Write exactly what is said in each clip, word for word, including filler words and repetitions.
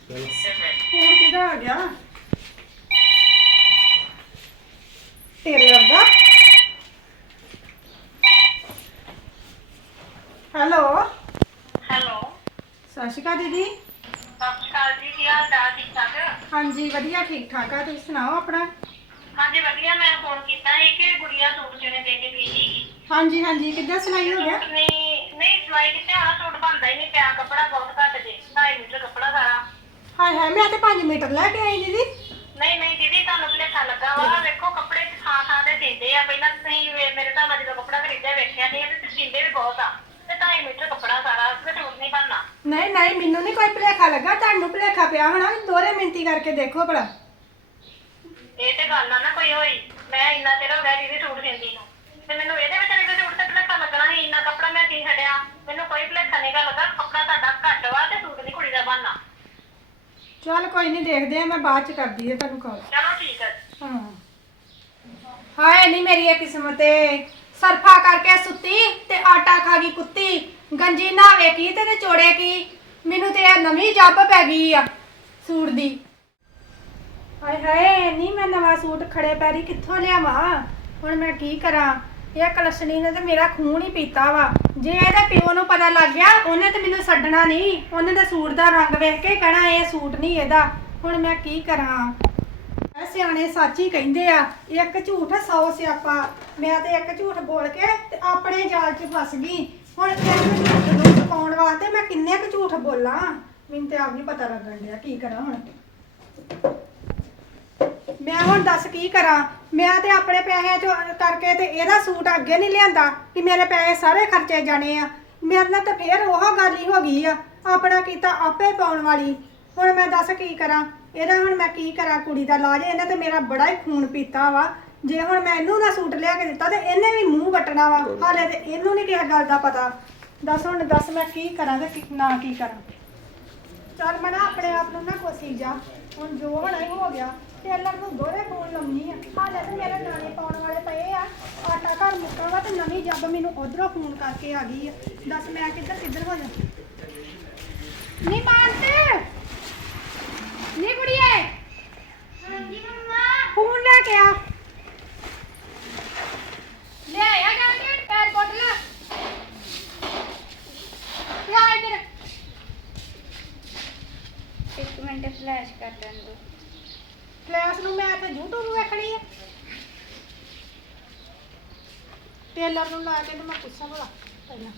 Phone किधर आ गया Taylor का हेलो हेलो सत श्री अकाल दीदी सत श्री अकाल जी की हाल चाल ठीक ठाक हाँ जी वधिया ठीक ठाक है तुम सुनाओ अपना हाँ जी वधिया मैं फोन किया है कि गुड़िया सूट सीने दे के गई थी हाँ जी हाँ जी कितना सिलाई हो गया नहीं नहीं सिलाई कितने आना सूट बनता ही नहीं पिया कपड़ा बहुत घट जे ढाई मीटर कपड़ा सारा हाय हाय मैं तो पाँच मीटर लैके आई दीदी नहीं नहीं दीदी ਤੁਹਾਨੂੰ ਭੁਲੇਖਾ ਲੱਗਾ ਵਾ ਵੇਖੋ ਕੱਪੜੇ ਥਾਂ ਥਾਂ ਤੇ ਸੀਂਦੇ ਆ ਪਹਿਲਾਂ ਤੁਸੀਂ ਮੇਰੇ ਤਾਂ ਮੈਂ ਜਦੋਂ ਕੱਪੜਾ ਖਰੀਦਿਆ ਵੇਖਿਆ ਨਹੀਂ ਤੇ ਸੀਂਦੇ ਵੀ ਬਹੁਤ ਆ ਤੇ ਢਾਈ ਮੀਟਰ ਕੱਪੜਾ ਸਾਰਾ ਤੇ ਸੂਟ ਨਹੀਂ ਬਣਨਾ नहीं नहीं मैनू नहीं कोई भुलेखा लगा ਤੁਹਾਨੂੰ ਭੁਲੇਖਾ ਪਿਆ ਹੋਣਾ ਦੋਰੇ ਮਿੰਤੀ ਕਰਕੇ ਦੇਖੋ ਭਲਾ ਇਹ ਤੇ ਗੱਲ ਆ ਨਾ ਕੋਈ ਹੋਈ ਮੈਂ ਇੰਨਾ ਚਿਰ ਹੋ ਗਿਆ ਦੀਦੀ ਸੂਟ ਸੀਂਦੀ ਨੂੰ ਤੇ ਮੈਨੂੰ ਇਹਦੇ ਵਿੱਚ ਵੀ ਸੂਟ ਤੇ ਭੁਲੇਖਾ ਲੱਗਣਾ ਸੀ ਇੰਨਾ ਕੱਪੜਾ ਮੈਂ ਸੀ ਛੱਡਿਆ ਮੈਨੂੰ ਕੋਈ ਭੁਲੇਖਾ ਨਹੀਂ ਗਾ ਲੱਗਾ ਕੱਪੜਾ ਤੁਹਾਡਾ ਘੱਟ ਵਾ ਤੇ ਸੂਟ ਦੀ ਕੁੜੀ ਦਾ ਬਣਨਾ चल कोई नहीं देखते हैं मैं बाद च करदी है तुहानू कॉल ਚਲੋ ਠੀਕ ਹੈ हाँ हाय नहीं मेरी ये किस्मत सरफा करके सुती ते आटा खा गई कुत्ती गंजी नहावे की ते ते चोड़े की मैनू ते नवी जब पै गई आ सूट दी हाय हाय नहीं मैं नवा सूट खड़े पैरी कित्थों लियावां हुण मैं की करा ਇਹ ਕਲਸ਼ਣੀ ਨੇ ਤੇ ਮੇਰਾ ਖੂਨ ਹੀ ਪੀਤਾ ਵਾ ਜੇ ਇਹਦੇ ਪਿਓ ਨੂੰ ਪਤਾ ਲੱਗ ਗਿਆ ਉਹਨੇ ਤੇ ਮੈਨੂੰ ਛੱਡਣਾ ਨਹੀਂ ਉਹਨੇ ਤਾਂ ਸੂਟ ਦਾ ਰੰਗ ਵੇਖ ਕੇ ਕਹਿਣਾ ਇਹ ਸੂਟ ਨਹੀਂ ਇਹਦਾ ਹੁਣ ਮੈਂ ਕੀ ਕਰਾਂ ਸਿਆਣੇ ਸੱਚ ਹੀ ਕਹਿੰਦੇ ਆ ਇੱਕ ਝੂਠ ਸੌ ਸਿਆਪਾ ਮੈਂ ਤੇ ਇੱਕ ਝੂਠ ਬੋਲ ਕੇ ਤੇ ਆਪਣੇ ਜਾਲ 'ਚ ਫਸ ਗਈ ਹੁਣ ਇੱਕ ਝੂਠ ਨੂੰ ਛੁਪਾਉਣ ਵਾਸਤੇ ਮੈਂ ਕਿੰਨੇ ਕੁ ਝੂਠ ਬੋਲਾਂ ਮੈਨੂੰ ਤੇ ਆਪ ਨਹੀਂ ਪਤਾ ਲੱਗਣ ਡਿਆ ਕੀ ਕਰਾਂ ਹੁਣ ਮੈਂ ਹੁਣ ਦੱਸ ਕੀ ਕਰਾਂ ਮੈਂ ਤੇ ਆਪਣੇ ਪੈਸੇ ਚੋਂ ਕਰਕੇ ਤੇ ਇਹਦਾ ਸੂਟ ਅੱਗੇ ਨਹੀਂ ਲਿਆਂਦਾ ਕਿ ਮੇਰੇ ਪੈਸੇ ਸਾਰੇ ਖਰਚੇ ਜਾਣੇ ਆ ਮੇਰੇ ਨਾਲ ਤਾਂ ਫੇਰ ਉਹ ਗੱਲ ਹੀ ਹੋ ਗਈ ਆ ਆਪਣਾ ਕੀਤਾ ਆਪੇ ਪਾਉਣ ਵਾਲੀ ਹੁਣ ਮੈਂ ਦੱਸ ਕੀ ਕਰਾਂ ਇਹਦਾ ਹੁਣ ਮੈਂ ਕੀ ਕਰਾਂ ਕੁੜੀ ਦਾ ਲਾਜ ਇਹਨੇ ਤੇ ਮੇਰਾ ਬੜਾ ਹੀ ਖੂਨ ਪੀਤਾ ਵਾ ਜੇ ਹੁਣ ਮੈਂ ਇਹਨੂੰ ਨਾ ਸੂਟ ਲਿਆ ਕੇ ਦਿੱਤਾ ਤੇ ਇਹਨੇ ਵੀ ਮੂੰਹ ਵੱਟਣਾ ਵਾ ਹਾਲੇ ਤੇ ਇਹਨੂੰ ਨਹੀਂ ਕਿਸੇ ਗੱਲ ਦਾ ਪਤਾ ਦੱਸ ਹੁਣ ਦੱਸ ਮੈਂ ਕੀ ਕਰਾਂ ਤੇ ਨਾ ਕੀ ਕਰਾਂ ਚੱਲ ਮੈਂ ਨਾ ਆਪਣੇ ਆਪ ਨੂੰ ਨਾ ਕੋਸੀ ਜਾ ਹੁਣ ਜੋ ਹੋਣਾ ਹੀ ਹੋ ਗਿਆ ਟੇਲਰ ਨੂੰ ਦੋਰੇ ਫੋਨ ਲਾਉਣੀ ਆ ਹਾਲੇ ਤੇ ਮੇਰੇ ਨਾਲੇ ਪਾਉਣ ਵਾਲੇ ਪਏ ਆ ਆਟਾ ਘਰ ਮੁੱਕਾ ਵਾ ਤੇ ਨਵੀਂ ਜੱਬ ਮੈਨੂੰ ਉਧਰੋਂ ਫੋਨ ਕਰਕੇ ਆ ਗਈ ਆ ਦੱਸ ਮੈਂ ਕਿੱਧਰ ਕਿੱਧਰ ਹੋ ਜਾ ਨੀ ਮਾਨਤੇ ਨੀ ਕੁੜੀਏ ਹਾਂਜੀ ਮੰਮਾ ਫੋਨ ਲੈ ਕੇ ਆ ਲੈ ਆ ਜਲਦੀ ਪੈਰ ਬੋਤਲ ਲੈ ਇੱਧਰ ਇੱਕ ਮਿੰਟ ਫਲੈਸ਼ ਕਰ ਲੈਣ ਦੋ ਕਲਾਸ ਨੂੰ ਮੈਂ ਤੇ YouTube ਵੇਖਣੀ ਆ ਟੇਲਰ ਨੂੰ ਲਾ ਕੇ ਤੇ ਮੈਂ ਪੁੱਛਾਂ ਭਲਾ ਪਹਿਲਾਂ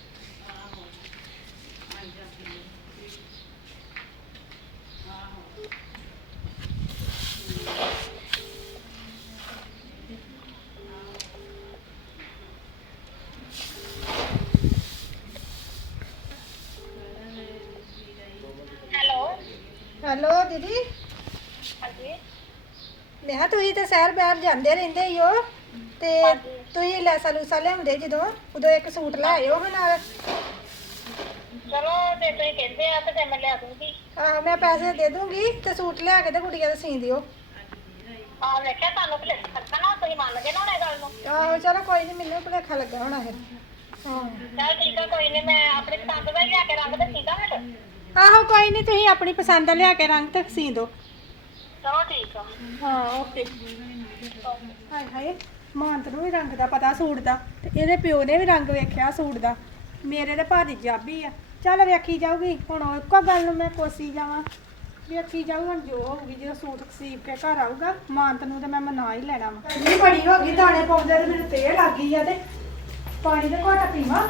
ਹੈਲੋ ਹੈਲੋ ਦੀਦੀ ਹਾਂਜੀ ਮੈਂ ਕਿਹਾ ਤੁਸੀਂ ਤੇ ਸ਼ਹਿਰ ਬਾਹਰ ਜਾਂਦੇ ਰਹਿੰਦੇ ਹੀ ਹੋ ਤੇ ਤੁਸੀਂ ਲੈਸਾ ਲੂਸਾ ਲਿਆਉਂਦੇ ਜਦੋਂ ਉਦੋਂ ਇੱਕ ਸੂਟ ਲੈ ਆਇਓ ਹਾਂ ਨਾਲ ਚਲੋ ਤੇ ਤੁਸੀਂ ਕਹਿੰਦੇ ਆ ਤੇ ਮੈਂ ਲਿਆ ਦੂੰਗੀ ਆਹੋ ਮੈਂ ਪੈਸੇ ਦੇ ਦੂੰਗੀ ਤੇ ਸੂਟ ਲਿਆ ਕੇ ਤੇ ਕੁੜੀਆਂ ਦਾ ਸੀ ਦਿਓ ਆ ਵੇਖਿਆ ਤੁਹਾਨੂੰ ਭੁਲੇਖਾ ਲੱਗਾ ਨਾ ਤੁਸੀਂ ਮੰਨ ਗਏ ਨਾ ਹੁਣ ਇਹ ਗੱਲ ਨੂੰ ਆਹੋ ਚਲੋ ਕੋਈ ਨਹੀਂ ਮੈਨੂੰ ਭੁਲੇਖਾ ਲੱਗਾ ਹੋਣਾ ਫਿਰ ਹਾਂ ਚਲ ਠੀਕ ਆ ਕੋਈ ਨਹੀਂ ਮੈਂ ਆਪਣੀ ਪਸੰਦ ਦਾ ਹੀ ਲਿਆ ਕੇ ਰੰਗ ਤੇ ਸੀਗਾ ਫਿਰ ਆਹੋ ਕੋਈ ਨਹੀਂ ਤੁਸੀਂ ਆਪਣੀ ਪਸੰਦ ਦਾ ਲਿਆ ਕੇ ਰੰਗ ਤੇ ਸੀ ਦਿਓ ਚਲੋ ਠੀਕ ਆ ਹਾਂ ਓਕੇ ਹਾਏ ਹਾਏ ਮਾਨਤ ਨੂੰ ਵੀ ਰੰਗ ਦਾ ਪਤਾ ਸੂਟ ਦਾ ਤੇ ਇਹਦੇ ਪਿਓ ਨੇ ਵੀ ਰੰਗ ਵੇਖਿਆ ਸੂਟ ਦਾ ਮੇਰੇ ਤੇ ਭਾਰੀ ਜਾਬੀ ਆ ਚੱਲ ਵੇਖੀ ਜਾਊਗੀ ਹੁਣ ਇੱਕੋ ਗੱਲ ਨੂੰ ਮੈਂ ਕੋਸੀ ਜਾਵਾਂ ਵੇਖੀ ਜਾਊ ਹੁਣ ਜੋ ਹੋਊਗੀ ਜਦੋਂ ਸੂਟ ਖਸੀਬ ਕੇ ਘਰ ਆਊਗਾ ਮਾਨਤ ਨੂੰ ਤੇ ਮੈਂ ਮਨਾ ਹੀ ਲੈਣਾ ਵਾ ਇੰਨੀ ਬੜੀ ਹੋ ਗਈ ਦਾਣੇ ਪਾਉਂਦੇ ਤੇ ਮੈਨੂੰ ਤੇਲ ਲੱਗ ਗਈ ਆ ਤੇ ਪਾਣੀ ਦੇ ਘੁੱਟ ਪੀਵਾਂ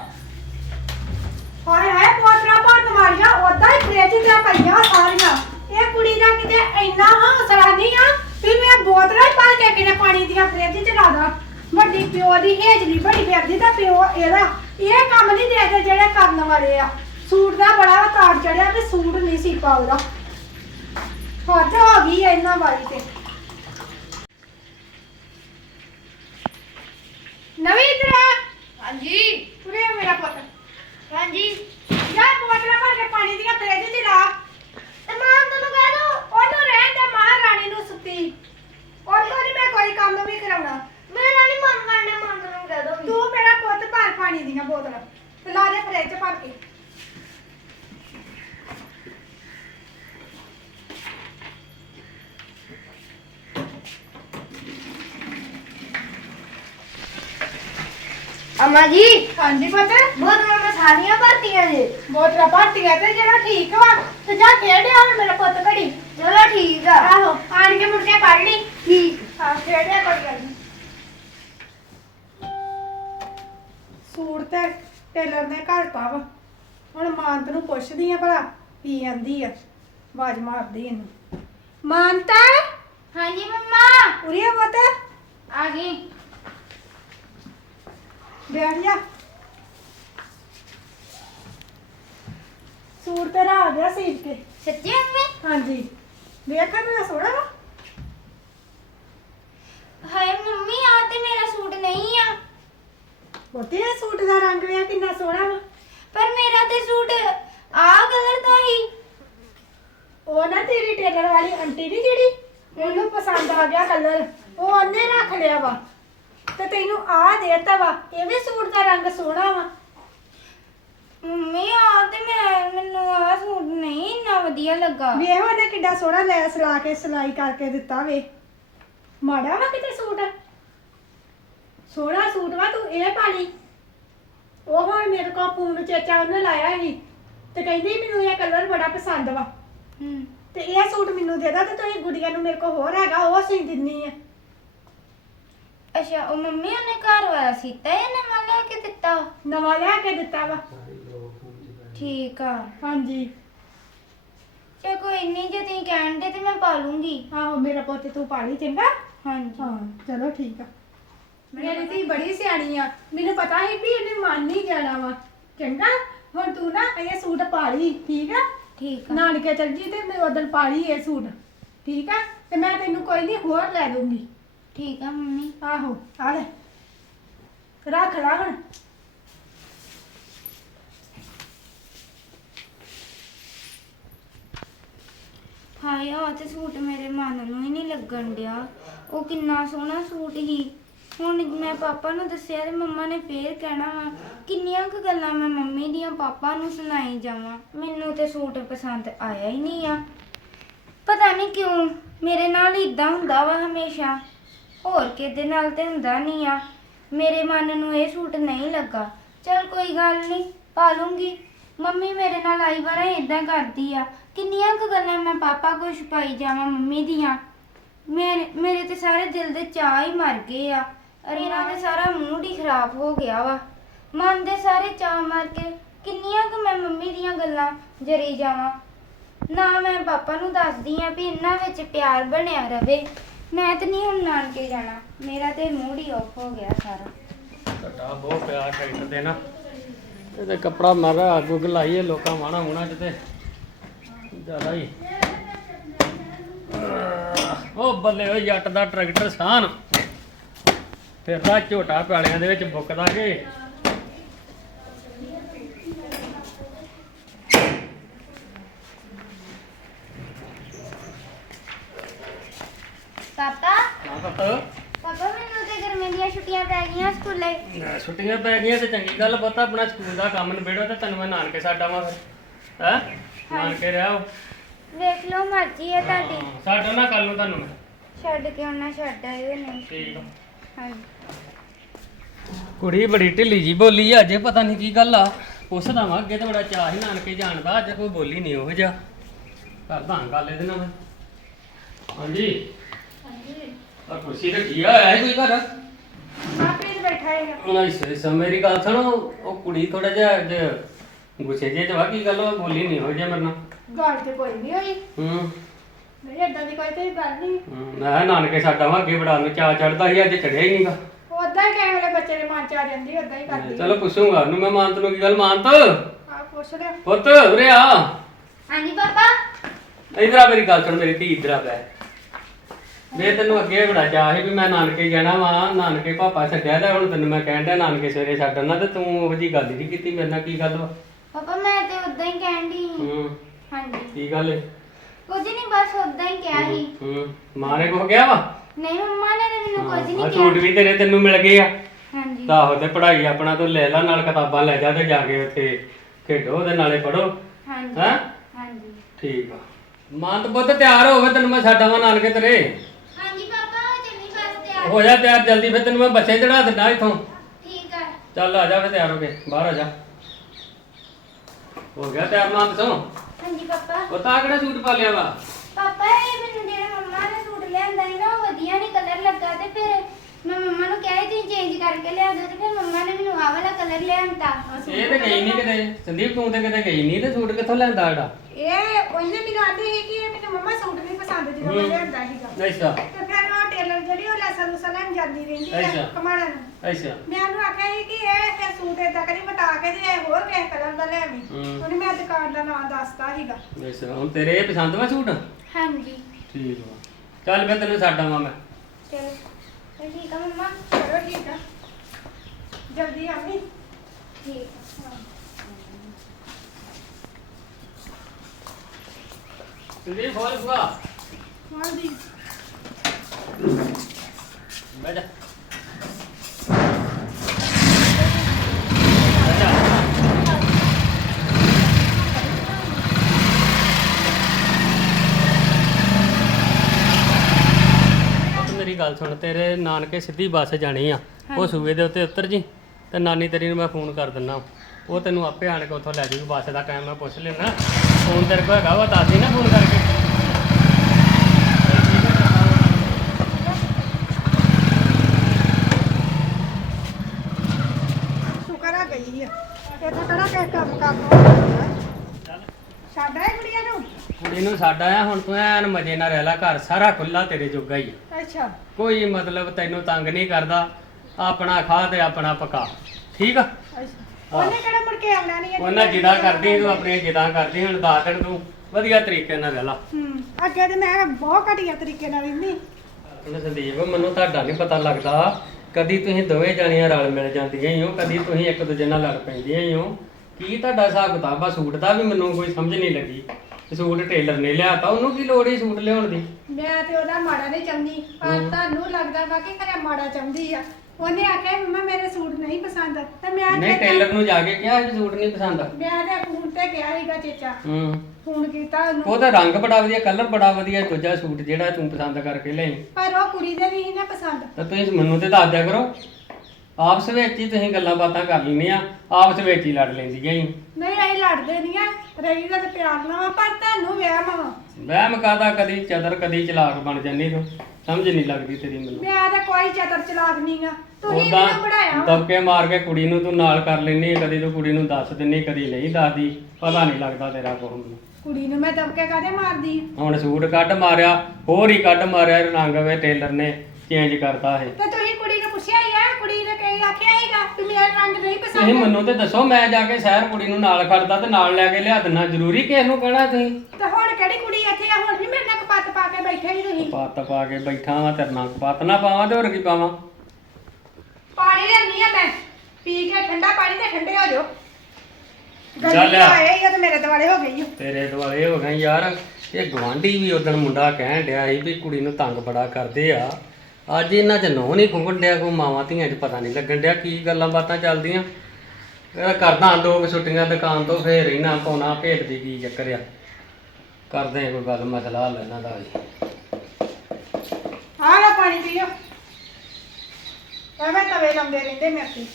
ਹਾਏ ਹਾਏ ਬੋਤਲਾਂ ਭੰਨ ਮਾਰੀਆਂ ਉਦਾਂ ਹੀ ਫ੍ਰਿਜ ਦੀਆਂ ਪਈਆਂ ਸਾਰੀਆਂ ਇਹ ਕੁੜੀ ਦਾ ਕਿਤੇ ਇੰਨਾ ਹੌਸਲਾ ਨਹੀਂ ਆ ਵੀ ਮੈਂ ਬੋਤਲਾਂ ਹੀ ਭਰ ਕੇ ਕਿਨੇ ਪਾਣੀ ਦੀਆਂ ਫ੍ਰਿਜ ਚ ਲਾ ਦਾਂ ਵੱਡੀ ਪਿਓ ਦੀ ਹੇਜਲੀ ਬੜੀ ਫਿਰਦੀ ਤਾਂ ਪਿਓ ਇਹਦਾ ਇਹ ਕੰਮ ਨਹੀਂ ਦੇਖਦੇ ਜਿਹੜੇ ਕਰਨ ਵਾਲੇ ਆ ਸੂਟ ਦਾ ਬੜਾ ਤਾੜ ਚੜਿਆ ਤੇ ਸੂਟ ਨਹੀਂ ਸੀ ਪਾਉਦਾ ਹੱਦ ਹੋ ਗਈ ਐ ਇਹਨਾਂ ਵਾਲੀ ਤੇ ਨਵੀਂ ਇਧਰ ਆ ਹਾਂਜੀ ਉਰੇ ਆ ਮੇਰਾ ਪੁੱਤ ਹਾਂਜੀ ਯਾਰ ਬੋਤਲਾਂ ਭਰ ਕੇ ਪਾਣੀ ਦੀਆਂ ਫ੍ਰਿਜ ਚ ਲਾ ਤੇ ਮਾਂ ਤੈਨੂੰ ਕਹਿ ਦੋ ਉਹਨੂੰ ਰਹਿਣ ਦੇ ਮਹਾਰਾਣੀ ਨੂੰ ਸੁੱਤੀ ਔਰ ਕੋਈ ਮੈਂ ਕੋਈ ਕੰਮ ਵੀ ਕਰਾਉਣਾ ਮੇਰਾ ਨਹੀਂ ਮਨ ਕਰਨਾ ਮੰਨ ਨੂੰ ਕਹਿ ਦੋ ਤੂੰ ਮੇਰਾ ਪੁੱਤ ਭਰ ਪਾਣੀ ਦੀਆਂ ਬੋਤਲਾਂ ਤੇ ਲਾ ਦੇ ਫ੍ਰਿਜ ਭਰ ਕੇ ਮਾਮਾ ਜੀ ਹਾਂਜੀ ਪੁੱਤ ਬਹੁਤ ਮਾਮਾ ਸਾਰੀਆਂ ਭਰਤੀਆਂ ਜੀ ਬੋਤਲਾਂ ਭਰਤੀਆਂ ਤੇ ਜਿਹੜਾ ਠੀਕ ਵਾ ਤੇ ਜਾ ਖੇਡਿਆ ਹੁਣ ਮੇਰਾ ਪੁੱਤ ਘੜੀ ਚਲੋ ਠੀਕ ਆ ਆਹੋ ਆਣ ਕੇ ਮੁੜ ਕੇ ਪੜ ਲਈ ਠੀਕ ਆ ਖੇਡਿਆ ਕੋਈ ਗੱਲ ਨੀ। ਸੂਟ ਤੇ ਟੇਲਰ ਨੇ ਘਰ ਵਾ ਹੁਣ ਮਾਨਤ ਨੂੰ ਪੁੱਛਦੀ ਆ ਭਲਾ ਕੀ ਆਂਦੀ ਆ ਆਵਾਜ਼ ਮਾਰਦੀ ਇਹਨੂੰ ਮਾਨਤਾ ਹਾਂਜੀ ਮੰਮਾ ਉਰੇ ਆ ਪੁੱਤ ਆ ਗਈ ਬੈਠ ਜਾ ਸੂਟ ਤੇਰਾ ਆ ਗਿਆ ਸੀਲ ਕੇ ਸੱਚੀ ਮੰਮੀ ਹਾਂਜੀ ਵੇਖ ਮੇਰਾ ਸੋਹਣਾ ਵਾ ਹਾਏ ਮੰਮੀ ਆ ਤੇ ਮੇਰਾ ਸੂਟ ਨਹੀਂ ਆ ਬੋਤੇ ਇਹ ਸੂਟ ਦਾ ਰੰਗ ਵੇਖ ਕਿੰਨਾ ਸੋਹਣਾ ਵਾ ਪਰ ਮੇਰਾ ਤੇ ਸੂਟ ਆ ਕਲਰ ਦਾ ਹੀ ਉਹ ਨਾ ਤੇਰੀ ਟੇਲਰ ਵਾਲੀ ਆਂਟੀ ਨੀ ਜਿਹੜੀ ਉਹਨੂੰ ਪਸੰਦ ਆ ਗਿਆ ਕਲਰ ਉਹ ਉਹਨੇ ਰੱਖ ਲਿਆ ਵਾ ਤੇ ਤੈਨੂੰ ਆ ਦੇਤਾ ਵਾ ਇਹ ਵੀ ਸੂਟ ਦਾ ਰੰਗ ਸੋਹਣਾ ਵਾ ਮੰਮੀ ਆ ਤੇ ਮੈਂ ਮੈਨੂੰ ਆ ਸੂਟ ਨਹੀਂ ਇੰਨਾ ਵਧੀਆ ਲੱਗਾ ਵੇਖ ਉਹਨੇ ਕਿੱਡਾ ਸੋਹਣਾ ਲੈਸ ਲਾ ਕੇ ਸਿਲਾਈ ਕਰਕੇ ਦਿੱਤਾ ਵੇ ਮਾੜਾ ਵਾ ਕਿਤੇ ਸੂਟ ਸੋਹਣਾ ਸੂਟ ਵਾ ਤੂੰ ਇਹ ਪਾ ਲਈ ਉਹ ਹੁਣ ਮੇਰੇ ਕੋਲ ਫੋਨ ਚੇਚਾ ਉਹਨੇ ਲਾਇਆ ਸੀ ਤੇ ਕਹਿੰਦੀ ਮੈਨੂੰ ਇਹ ਕਲਰ ਬੜਾ ਪਸੰਦ ਵਾ ਹੂੰ ਤੇ ਇਹ ਸੂਟ ਮੈਨੂੰ ਦੇ ਦਾ ਤੇ ਤੂੰ ਗੁੜੀਆ ਨੂੰ ਮੇਰੇ ਕੋਲ ਹੋਰ ਹੈਗਾ ਉਹ ਸੀ ਦਿੰਨੀ ਆ ਅੱਛਾ ਉਹ ਮੰਮੀ ਉਹਨੇ ਘਰ ਵਾਲਾ ਸੀਤਾ ਜਾਂ ਨਵਾਂ ਲੈ ਕੇ ਦਿੱਤਾ ਨਵਾਂ ਲਿਆ ਕੇ ਦਿੱਤਾ ਵਾ ਠੀਕ ਆ ਹਾਂਜੀ ਚਾ ਕੋਈ ਨਹੀਂ ਜੇ ਤੁਸੀਂ ਕਹਿੰਦੇ ਤੇ ਮੈਂ ਪਾ ਲੂੰਗੀ ਆਹੋ ਮੇਰਾ ਪੁੱਤ ਤੂੰ ਪਾ ਲਈ ਚੰਗਾ ਹਾਂਜੀ ਹਾਂ ਚਲੋ ਠੀਕ ਆ ਮੇਰੀ ਧੀ ਬੜੀ ਸਿਆਣੀ ਆ ਮੈਨੂੰ ਪਤਾ ਸੀ ਵੀ ਇਹਨੇ ਮੰਨ ਨਹੀਂ ਜਾਣਾ ਵਾ ਚੰਗਾ ਹੁਣ ਤੂੰ ਨਾ ਇਹ ਸੂਟ ਪਾ ਲਈ ਠੀਕ ਆ ਠੀਕ ਆ ਨਾਨਕੇ ਚੱਲ ਜੀ ਤੇ ਮੈਂ ਉਦੋਂ ਪਾ ਲਈ ਇਹ ਸੂਟ ਠੀਕ ਆ ਤੇ ਮੈਂ ਤੈਨੂੰ ਕੋਈ ਨਹੀਂ ਹੋਰ ਲੈ ਦੂੰਗੀ ਠੀਕ ਆ ਮੰਮੀ ਆਹੋ ਆ ਲੈ ਰੱਖ ਲਾ ਹੁਣ ਹਾਏ ਆ ਤੇ ਸੂਟ ਮੇਰੇ ਮਨ ਨੂੰ ਹੀ ਨਹੀਂ ਲੱਗਣ ਡਿਆ ਉਹ ਕਿੰਨਾ ਸੋਹਣਾ ਸੂਟ ਹੀ ਹੁਣ ਮੈਂ ਪਾਪਾ ਨੂੰ ਦੱਸਿਆ ਤੇ ਮੰਮਾ ਨੇ ਫੇਰ ਕਹਿਣਾ ਵਾ ਕਿੰਨੀਆਂ ਕੁ ਗੱਲਾਂ ਮੈਂ ਮੰਮੀ ਦੀਆਂ ਪਾਪਾ ਨੂੰ ਸੁਣਾਈ ਜਾਵਾਂ ਮੈਨੂੰ ਤੇ ਸੂਟ ਪਸੰਦ ਆਇਆ ਹੀ ਨਹੀਂ ਆ ਪਤਾ ਨਹੀਂ ਕਿਉਂ ਮੇਰੇ ਨਾਲ ਇਦਾਂ ਹੁੰਦਾ ਵਾ ਹਮੇਸ਼ਾ ਹੋਰ ਕਿਹਦੇ ਨਾਲ ਤੇ ਹੁੰਦਾ ਨਹੀਂ ਆ ਮੇਰੇ ਮਨ ਨੂੰ ਇਹ ਸੂਟ ਨਹੀਂ ਲੱਗਾ ਚਲ ਕੋਈ ਗੱਲ ਨਹੀਂ ਪਾ ਲੂੰਗੀ ਮੰਮੀ ਮੇਰੇ ਨਾਲ ਆਈ ਵਾਰ ਇਦਾਂ ਕਰਦੀ ਆ ਕਿੰਨੀਆਂ ਕੁ ਗੱਲਾਂ ਮੈਂ ਪਾਪਾ ਕੋਲ ਛੁਪਾਈ ਜਾਵਾਂ ਮੰਮੀ ਦੀਆਂ ਮੇਰੇ ਮੇਰੇ ਤੇ ਸਾਰੇ ਦਿਲ ਦੇ ਚਾਅ ਹੀ ਮਰ ਗਏ ਆ ਮੇਰਾ ਤੇ ਸਾਰਾ ਮੂਡ ਹੀ ਖਰਾਬ ਹੋ ਗਿਆ ਵਾ ਮਨ ਦੇ ਸਾਰੇ ਚਾਅ ਮਰ ਕੇ ਕਿੰਨੀਆਂ ਕੁ ਮੈਂ ਮੰਮੀ ਦੀਆਂ ਗੱਲਾਂ ਜਰੀ ਜਾਵਾਂ ਨਾ ਮੈਂ ਪਾਪਾ ਨੂੰ ਦੱਸਦੀ ਆ ਵੀ ਇਹਨਾਂ ਵਿੱਚ ਪਿਆਰ ਬਣਿਆ ਰਵੇ ਮੈਂ ਤੇ ਨਹੀਂ ਹੁਣ ਨਾਨਕੇ ਜਾਣਾ ਮੇਰਾ ਤੇ ਮੂਡ ਹੀ ਆਫ ਹੋ ਗਿਆ ਸਾਰਾ ਘਟਾ ਬਹੁਤ ਪਿਆ ਟਰੈਕਟਰ ਦੇ ਨਾ ਇਹਦੇ ਕੱਪੜਾ ਮਾਰਾ ਅੱਗ ਉੱਗ ਲਾਈਏ ਲੋਕਾਂ ਵਾਣਾ ਹੋਣਾ ਕਿਤੇ ਜ਼ਿਆਦਾ ਹੀ ਉਹ ਬੱਲੇ ਓ ਜੱਟ ਦਾ ਟਰੈਕਟਰ ਸਾਨ ਫਿਰਦਾ ਝੋਟਾ ਪਿਆਲਿਆਂ ਦੇ ਵਿੱਚ ਬੁੱਕਦਾ ਕਿ ਪਾਪਾ ਹਾਂ ਪੁੱਤ ਪਾਪਾ ਮੈਨੂੰ ਤੇ ਗਰਮੀਆਂ ਦੀਆਂ ਛੁੱਟੀਆਂ ਪੈ ਗਈਆਂ ਸਕੂਲੇ ਲੈ, ਛੁੱਟੀਆਂ ਪੈ ਗਈਆਂ ਤੇ ਚੰਗੀ ਗੱਲ ਪੁੱਤ ਆਪਣਾ ਸਕੂਲ ਦਾ ਕੰਮ ਨਿਬੇੜੋ ਤੇ ਤੈਨੂੰ ਮੈਂ ਨਾਨਕੇ ਛੱਡ ਆਵਾਂ ਫਿਰ ਹੈਂ ਨਾਨਕੇ ਰਹਿਓ ਵੇਖ ਲਓ ਮਰਜ਼ੀ ਹੈ ਤੁਹਾਡੀ ਛੱਡ ਨਾ ਕੱਲ ਨੂੰ ਤੁਹਾਨੂੰ ਮੈਂ ਛੱਡ ਕੇ ਉਹਨਾਂ ਛੱਡ ਆਇਓ ਨਹੀਂ ਠੀਕ ਆ ਹਾਂਜੀ ਕੁੜੀ ਬੜੀ ਢਿੱਲੀ ਜੀ ਬੋਲੀ ਆ ਅਜੇ ਪਤਾ ਨਹੀਂ ਕੀ ਗੱਲ ਆ ਪੁੱਛਦਾ ਵਾਂ ਅੱਗੇ ਤਾਂ ਬੜਾ ਚਾਅ ਸੀ ਨਾਨਕੇ ਜਾਣ ਦਾ ਅੱਜ ਕੋਈ ਬੋਲੀ ਨਹੀਂ ਉਹ ਜਿਹਾ ਕਰਦਾ ਹਾਂ ਗੱਲ ਇਹਦੇ ਨਾਲ ਮੈਂ ਹਾਂਜੀ ਹਾਂਜੀ ਆ ਕੁਰਸੀ ਰੱਖੀ ਆ ਹੈ ਕੋਈ ਘਰ ਆਪੇ ਹੀ ਬੈਠਾ ਹੈਗਾ ਨਹੀਂ ਸਹੀ ਸਮ ਮੇਰੀ ਗੱਲ ਸੁਣੋ ਉਹ ਕੁੜੀ ਥੋੜਾ ਜਿਹਾ ਅੱਜ ਗੁੱਸੇ ਜੇ ਜਵਾ ਕੀ ਗੱਲ ਆ ਬੋਲੀ ਨਹੀਂ ਉਹ ਜਿਹਾ ਮੇਰੇ ਨਾਲ ਗੱਲ ਤੇ ਕੋਈ ਨਹੀਂ ਹੋਈ ਹੂੰ ਨਹੀਂ ਏਦਾਂ ਦੀ ਕੋਈ ਤੇ ਗੱਲ ਨਹੀਂ ਹੂੰ, ਮੈਂ ਨਾਨਕੇ ਛੱਡ ਆਵਾਂ ਅੱਗੇ ਬੜਾ ਨੂੰ ਚਾਅ ਚੜਦਾ ਸੀ ਅੱਜ ਚੜਿਆ ਹੀ ਨਹੀਂਗਾ ਉਦਾਂ ਹੀ ਕਿਸੇ ਵੇਲੇ ਬੱਚੇ ਦੇ ਮਨ ਚ ਆ ਜਾਂਦੀ ਉਦਾਂ ਹੀ ਕਰਦੀ ਚਲੋ ਪੁੱਛੂਗਾ ਉਹਨੂੰ ਮੈਂ ਮਾਨਤ ਨੂੰ ਕੀ ਗੱਲ ਮਾਨਤ ਆ ਪੁੱਛ ਲਿਆ ਪੁੱਤ ਉਰੇ ਆ ਹਾਂਜੀ ਪਾਪਾ ਇਧਰ ਆ ਮੇਰੀ ਗੱਲ ਸੁਣ ਮੇਰੀ ਧੀ ਇਧਰ ਆ ਬੈ ਮੈਂ ਤੈਨੂੰ ਅੱਗੇ ਬੜਾ ਚਾਹ ਸੀ ਵੀ ਮੈਂ ਨਾਨਕੇ ਜਾਣਾ ਵਾ ਨਾਨਕੇ ਪਾਪਾ ਛੱਡਿਆ ਤੇ ਹੁਣ ਤੈਨੂੰ ਮੈਂ ਕਹਿਣ ਡਿਆ ਨਾਨਕੇ ਸਵੇਰੇ ਛੱਡਣਾ ਤੇ ਤੂੰ ਉਹ ਜੀ ਗੱਲ ਨਹੀਂ ਕੀਤੀ ਮੇਰੇ ਨਾਲ ਕੀ ਗੱਲ ਵਾ ਪਾਪਾ ਮੈਂ ਤੇ ਉਦਾਂ ਹੀ ਕਹਿਣ ਦੀ ਹੂੰ ਹਾਂਜੀ ਕੀ ਗੱਲ ਏ ਕੁਝ ਨਹੀਂ ਬਸ ਉਦਾਂ ਹੀ ਕਿਹਾ ਸੀ ਹੂੰ ਮਾਂ ਨੇ ਕੋ ਗਿਆ ਵਾ ਨਹੀਂ ਮੰਮਾ ਨੇ ਤੇ ਮੈਨੂੰ ਕੁਝ ਆ ਨਹੀਂ ਸੂਟ ਕਿਹਾ ਵੀ ਤੇਰੇ ਤੈਨੂੰ ਮਿਲ ਗਏ ਆ ਹਾਂਜੀ ਆਹੋ ਤੇ ਪੜ੍ਹਾਈ ਆਪਣਾ ਤੂੰ ਲੈ ਲੈ ਨਾਲ ਕਿਤਾਬਾਂ ਲੈ ਜਾ ਤੇ ਜਾ ਕੇ ਉੱਥੇ ਖੇਡੋ ਤੇ ਨਾਲੇ ਪੜੋ ਹਾਂਜੀ ਹੈਂ ਹਾਂਜੀ ਠੀਕ ਆ ਮਾਂ ਤਾਂ ਪੁੱਤ ਤਿਆਰ ਹੋਵੇ ਤੈਨੂੰ ਮੈਂ ਛੱਡ ਆਵਾਂ ਨਾਨਕੇ ਤੇਰੇ ਹਾਂਜੀ ਪਾਪਾ ਚੱਲੀ ਬਸ ਤਿਆਰ ਹੋ ਜਾ ਤਿਆਰ ਜਲਦੀ ਫਿਰ ਤੈਨੂੰ ਮੈਂ ਬੱਸੇ ਚੜਾ ਦਿੰਦਾ ਇੱਥੋਂ ਠੀਕ ਆ ਚੱਲ ਆ ਜਾ ਫੇ ਤਿਆਰ ਹੋ ਕੇ ਬਾਹਰ ਆ ਜਾ। ਹੋ ਗਿਆ ਤਿਆਰ ਮਾਂ ਦੱਸੋ। ਹਾਂਜੀ ਪਾਪਾ। ਉਹ ਤਾਂ ਕਿਹੜਾ ਸੂਟ ਪਾ ਲਿਆ ਵਾ? ਪਾਪਾ ਇਹ ਮੈਨੂੰ ਜਿਹੜਾ ਮੰਮਾ ਨੇ ਸੂਟ ਲਿਆਂਦਾ ਸੀ ਨਾ ਉਹ ਵਧੀਆ ਨਹੀਂ ਕਲਰ ਲੱਗਾ ਤੇ ਫਿਰ ਮੈਂ ਮੰਮਾ ਨੂੰ ਕਿਹਾ ਸੀ ਤੁਸੀਂ ਚੇਂਜ ਕਰਕੇ ਲਿਆ ਦਿਓ ਤੇ ਫਿਰ ਮੰਮਾ ਨੇ ਮੈਨੂੰ ਆਹ ਵਾਲਾ ਕਲਰ ਲਿਆਂਦਾ। ਇਹ ਤੇ ਗਈ ਨਹੀਂ ਕਿਤੇ ਸੰਦੀਪ, ਤੂੰ ਤੇ ਕਿਤੇ ਗਈ ਨਹੀਂ ਤੇ ਸੂਟ ਕਿੱਥੋਂ ਲੈਂਦਾ ਇਹਦਾ? ਇਹ ਉਹਨੇ ਮੈਨੂੰ ਆਂਦੀ ਸੀ ਕਿ ਇਹ ਮੈਨੂੰ ਮੰਮਾ ਸੂਟ ਨਹੀਂ ਪਸੰਦ ਜਦੋਂ ਮੈਂ ਲਿਆਂਦਾ ਸੀਗਾ। ਅੱਛਾ ਤੇ ਫਿਰ ਉਹ ਟੇਲਰ ਜਿਹੜੀ ਉਹ ਲੈਸਾਂ ਲੂਸਾਂ ਲੈਣ ਜਾਂਦੀ ਰਹਿੰਦੀ ਹੈ ਅੱਛਾ। ਕਮਾਣਾ ਨੂੰ। ਅੱਛਾ ਮੈਂ ਉਹਨੂੰ ਆਖਿਆ ਸੀ ਕਿ ਇਹ ਫਿਰ ਸੂਟ ਏਦਾਂ ਕਰੀ ਵਟਾ ਕੇ ਤੇ ਇਹ ਹੋਰ ਕਿਸੇ ਕਲਰ ਦਾ ਲੈ ਆਵੀਂ। ਹੂੰ। ਉਹਨੇ ਮੈਂ ਦੁਕਾਨ ਦਾ ਨਾਮ ਦੱਸਤਾ ਸੀਗਾ। ਅੱਛਾ ਹੁਣ ਤੇਰੇ ਇਹ ਪਸੰਦ ਵਾ ਸੂਟ? ਹਾਂਜੀ ਠੀਕ ਵਾ। ਚੱਲ ਮੈਂ ਤੈਨੂੰ ਛੱਡ ਆਵਾਂ ਮੈਂ। ਚਲੋ ਚਲੋ ਠੀਕ ਆ ਮੰਮਾ। ਚਲੋ ਠੀਕ ਆ, ਜਲਦੀ ਆਵੀਂ। ਠੀਕ ਆ। ਸੰਦੀਪ ਫੋਨ ਸੁਆ ਹਾਂ ਦੀ ਬੈਠ ਜਾ। ਬੈਠ ਜਾ। ਪੁੱਤ ਮੇਰੀ ਗੱਲ ਸੁਣ, ਤੇਰੇ ਨਾਨਕੇ ਸਿੱਧੀ ਬੱਸ ਜਾਣੀ ਆ, ਉਹ ਸੂਏ ਦੇ ਉੱਤੇ ਉਤਰ ਜੀ ਤੇ ਨਾਨੀ ਤੇਰੀ ਨੂੰ ਮੈਂ ਫੋਨ ਕਰ ਦਿੰਦਾ, ਉਹ ਤੈਨੂੰ ਆਪੇ ਆਣ ਕੇ ਉੱਥੋਂ ਲੈ ਜੂਗੀ। ਬੱਸ ਦਾ ਟਾਈਮ ਮੈਂ ਪੁੱਛ ਲੈਣਾ, ਫੋਨ ਤੇਰੇ ਕੋਲ ਹੈਗਾ ਵਾ, ਦੱਸ ਦੇ ਨਾ ਫੋਨ ਕਰਕੇ। ਸ਼ੁਕਰ ਆ ਗਈ ਆ, ਇਹ ਤਾਂ ਕਿਹੜਾ ਕਿਸੇ ਕੰਮ ਕਰਨਾ। ਛੱਡ ਆਏ ਕੁੜੀਆਂ ਨੂੰ। ਕੁੜੀ ਨੂੰ ਸਾਡਾ ਆ, ਹੁਣ ਤੂੰ ਐਨ ਮਜੇ ਨਾਲ ਰਹਿ ਲੈ, ਘਰ ਸਾਰਾ ਖੁੱਲਾ ਤੇਰੇ ਜੋਗਾ ਹੀ ਆ। ਅੱਛਾ ਕੋਈ ਮਤਲਬ ਤੈਨੂੰ ਤੰਗ ਨਹੀਂ ਕਰਦਾ, ਆਪਣਾ ਖਾ ਤੇ ਆਪਣਾ ਪਕਾ, ਠੀਕ ਆ? ਅੱਛਾ ਉਹਨੇ ਕਿਹੜਾ ਮੁੜ ਕੇ ਆਉਣਾ ਨਹੀਂ। ਉਹਨਾਂ ਜਿੱਦਾਂ ਕਰਦੀ ਤੂੰ ਆਪਣੀਆਂ ਜਿੱਦਾਂ ਕਰਦੀ, ਹੁਣ ਦਸ ਦਿਨ ਤੂੰ ਵਧੀਆ ਤਰੀਕੇ ਨਾਲ ਰਹਿ ਲਾ। ਹੂੰ ਅੱਗੇ ਤੇ ਮੈਂ ਬਹੁਤ ਘਟੀਆ ਤਰੀਕੇ ਨਾਲ ਰਹਿੰਦੀ। ਹੁਣ ਸੰਦੀਪ ਮੈਨੂੰ ਤੁਹਾਡਾ ਨਹੀਂ ਪਤਾ ਲੱਗਦਾ, ਕਦੀ ਤੁਸੀਂ ਦੋਵੇਂ ਜਾਣੀਆਂ ਰਲ ਮਿਲ ਜਾਂਦੀਆਂ ਹੀ ਹੋ, ਕਦੀ ਤੁਸੀਂ ਇੱਕ ਦੂਜੇ ਨਾਲ ਲੜ ਪੈਂਦੀਆਂ ਹੀ ਹੋ। ਕੀ ਤੁਹਾਡਾ ਹਿਸਾਬ ਕਿਤਾਬ ਆ? ਸੂਟ ਦਾ ਵੀ ਮੈਨੂੰ ਕੋਈ ਸਮਝ ਨਹੀਂ ਲੱਗੀ। ਸੂਟ ਟੇਲਰ ਨੇ ਲਿਆਤਾ, ਉਹਨੂੰ ਕੀ ਲੋੜ ਹੀ ਸੂਟ ਲਿਆਉਣ ਦੀ? ਮੈਂ ਤੇ ਉਹਦਾ ਮਾੜਾ ਨਹੀਂ ਚਾਹੁੰਦੀ, ਪਰ ਤੁਹਾਨੂੰ ਲੱਗਦਾ ਵਾ ਕਿ ਖਰੇ ਮਾੜਾ ਚਾਹੁੰਦੀ ਆ। ਉਹਨੇ ਆਖਿਆ ਮੰਮਾ ਮੇਰੇ ਸੂਟ ਨਹੀਂ ਪਸੰਦ ਤੇ ਮੈਂ ਨਹੀਂ ਆਖਿਆ ਟੇਲਰ ਨੂੰ ਜਾ ਕੇ ਕਿਹਾ ਵੀ ਸੂਟ ਨਹੀਂ ਪਸੰਦ। ਮੈਂ ਤੇ ਫੋਨ ਤੇ ਗਿਆ ਸੀਗਾ ਚੇਚਾ, ਹੂੰ ਫੋਨ ਕੀਤਾ ਉਹਨੂੰ, ਉਹਦਾ ਰੰਗ ਬੜਾ ਵਧੀਆ, ਕਲਰ ਬੜਾ ਵਧੀਆ, ਦੂਜਾ ਸੂਟ ਜਿਹੜਾ ਤੂੰ ਪਸੰਦ ਕਰਕੇ ਲਿਆਈ। ਪਰ ਉਹ ਕੁੜੀ ਦੇ ਨਹੀਂ ਸੀ ਨਾ ਪਸੰਦ। ਤਾਂ ਤੁਸੀਂ ਮੈਨੂੰ ਤੇ ਦੱਸ ਦਿਆ ਕਰੋ, ਆਪਸ ਵਿੱਚ ਹੀ ਤੁਸੀਂ ਗੱਲਾਂ ਬਾਤਾਂ ਕਰ ਲੈਂਦੀਆਂ, ਆਪਸ ਵਿੱਚ ਹੀ ਲੜ ਲੈਂਦੀਆਂ ਹੀ। ਨਹੀਂ ਅਸੀਂ ਲੜਦੇ ਨਹੀਂ ਆ, ਰਹੀ ਦਾ ਤੇ ਪਿਆਰ ਨਾਲ ਵਾ, ਪਰ ਤੁਹਾਨੂੰ ਵਹਿਮ ਵਾ। ਵਹਿਮ ਕਾਹਦਾ, ਕਦੀ ਚਦਰ ਕਦੀ ਚਲਾਕ ਬਣ ਜਾਂਦੀ, ਤੂੰ ਸਮਝ ਨਹੀਂ ਲੱਗਦੀ ਤੇਰੀ ਮੈਨੂੰ। ਮੈਂ ਤਾਂ ਕੋਈ ਚਤਰ ਚਲਾਕ ਨਹੀਂ ਆ, ਤੁਸੀਂ ਉਦਾਂ ਮੈਨੂੰ ਪੜਾਇਆ ਵਾ। ਦਬਕੇ ਮਾਰ ਕੇ ਕੁੜੀ ਨੂੰ ਤੂੰ ਨਾਲ ਕਰ ਲੈਨੀ, ਕਦੀ ਤੂੰ ਕੁੜੀ ਨੂੰ ਦੱਸ ਦਿੰਨੀ, ਕਦੀ ਨਹੀਂ ਦੱਸਦੀ, ਪਤਾ ਨਹੀਂ ਲੱਗਦਾ ਤੇਰਾ ਕੁਛ ਮੈਨੂੰ। ਕੁੜੀ ਨੂੰ ਮੈਂ ਦਬਕੇ ਕਾਹਦੇ ਮਾਰਦੀ? ਹੁਣ ਸੂਟ ਕੱਢ ਮਾਰਿਆ, ਹੋਰ ਹੀ ਕੱਢ ਮਾਰਿਆ, ਰੰਗ ਵੇ ਟੇਲਰ ਨੇ ਚੇਂਜ ਕਰਤਾ ਇਹ। ਤੇ ਤੁਸੀਂ ਕੁੜੀ ਨੂੰ ਪੁੱਛਿਆ ਹੀ ਆ, ਕੁੜੀ ਨੇ ਕਹੀ ਆਖਿਆ ਸੀਗਾ ਕਿ ਮੇਰਾ ਰੰਗ ਨਹੀਂ ਤੁਸੀਂ ਪਸੰਦ। ਮੈਨੂੰ ਤੇ ਦੱਸੋ, ਮੈਂ ਜਾ ਕੇ ਸ਼ਹਿਰ ਕੁੜੀ ਨੂੰ ਨਾਲ ਖੜਦਾ ਤੇ ਨਾਲ ਲੈ ਕੇ ਲਿਆ ਦਿੰਨਾ, ਜ਼ਰੂਰੀ ਕਿਸ ਨੂੰ ਕਹਿਣਾ ਤੁਸੀਂ? ਤੇ ਹੁਣ ਕਿਹੜੀ ਕੁੜੀ ਇੱਥੇ ਆ? ਹੁਣ ਵੀ ਮੇਰੇ ਨਾਲ ਕਪੱਤ ਪਾ ਕੇ ਬੈਠੇ ਹੀ ਤੁਸੀਂ। ਪੱਤ ਪਾ ਕੇ ਬੈਠਾ ਵਾਂ, ਤੇਰੇ ਨਾਲ ਪੱਤ ਨਾ ਪਾਵਾਂ ਤੇ ਹੋਰ ਕੀ ਪਾਵਾਂ? ਪਾਣੀ ਲਿਆਉਣੀ ਆ ਮੈਂ, ਪੀ ਕੇ ਠੰਡਾ ਪਾਣੀ ਤੇ ਠੰਡੇ ਹੋ ਜਾਓ। ਚੱਲ ਗਰਮੀ ਆ। ਆਏ ਹੀ ਆ ਤੇ ਮੇਰੇ ਦੁਆਲੇ ਹੋ ਗਈ ਓ। ਤੇਰੇ ਦੁਆਲੇ ਹੋ ਗਏ ਯਾਰ। ਇਹ ਗਵਾਂਢੀ ਵੀ ਉਦੋਂ ਮੁੰਡਾ ਕਹਿਣ ਡਿਆ ਸੀ ਵੀ ਕੁੜੀ ਨੂੰ ਤੰਗ ਬੜਾ ਕਰਦੇ ਆ, ਅੱਜ ਇਹਨਾਂ 'ਚ ਨਹੁੰ ਨਹੀਂ ਖੁੰਗਣ ਡਿਆ, ਕੋਈ ਮਾਵਾਂ ਧੀਆਂ 'ਚ ਪਤਾ ਨਹੀਂ ਲੱਗਣ ਡਿਆ ਕੀ ਗੱਲਾਂ ਬਾਤਾਂ ਚੱਲਦੀਆਂ। ਇਹ ਕਰਦਾ ਦੋ ਕੁ ਛੁੱਟੀਆਂ ਦੁਕਾਨ ਤੋਂ, ਫੇਰ ਇਹਨਾਂ ਪਾਉਣਾ ਭੇਤ ਦੀ ਕੀ ਚੱਕਰ ਆ, ਕਰਦੇ ਆ ਕੋਈ ਗੱਲ, ਮਸਲਾ ਹੱਲ ਇਹਨਾਂ ਦਾ ਵੀ। ਆ ਲਓ ਪਾਣੀ ਪੀਓ, ਐਵੇਂ ਤਵੇ ਲਾਉਂਦੇ ਰਹਿੰਦੇ ਮੇਰੇ ਤੇ।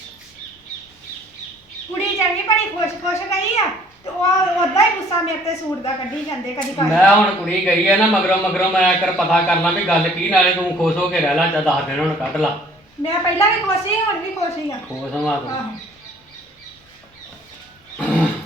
ਕੁੜੀ ਚੰਗੀ ਬੜੀ ਖੁਸ਼-ਖੁਸ਼ ਗਈ ਆ ਤੇ ਉਹ ਉਦਾਂ ਹੀ ਗੁੱਸਾ ਮੇਰੇ ਤੇ ਸੂਟ ਦਾ ਕੱਢੀ ਜਾਂਦੇ ਕਦੀ ਕਰ। ਮੈਂ ਹੁਣ ਕੁੜੀ ਗਈ ਹੈ ਨਾ, ਮਗਰੋਂ ਮਗਰੋਂ ਮੈਂ ਕਰ ਪਤਾ ਕਰ ਲਾਂ ਵੀ ਗੱਲ ਕੀ, ਨਾਲੇ ਤੂੰ ਖੁਸ਼ ਹੋ ਕੇ ਰਹਿ ਲਾ, ਜਾਂ ਦਸ ਦਿਨ ਹੁਣ ਕੱਢ ਲਾ। ਮੈਂ ਪਹਿਲਾਂ ਵੀ ਖੁਸ਼ ਸੀ, ਹੁਣ ਵੀ ਖੁਸ਼ ਹੀ ਆ। ਖੁਸ਼ ਹਾਂ ਤੂੰ। ਆਹੋ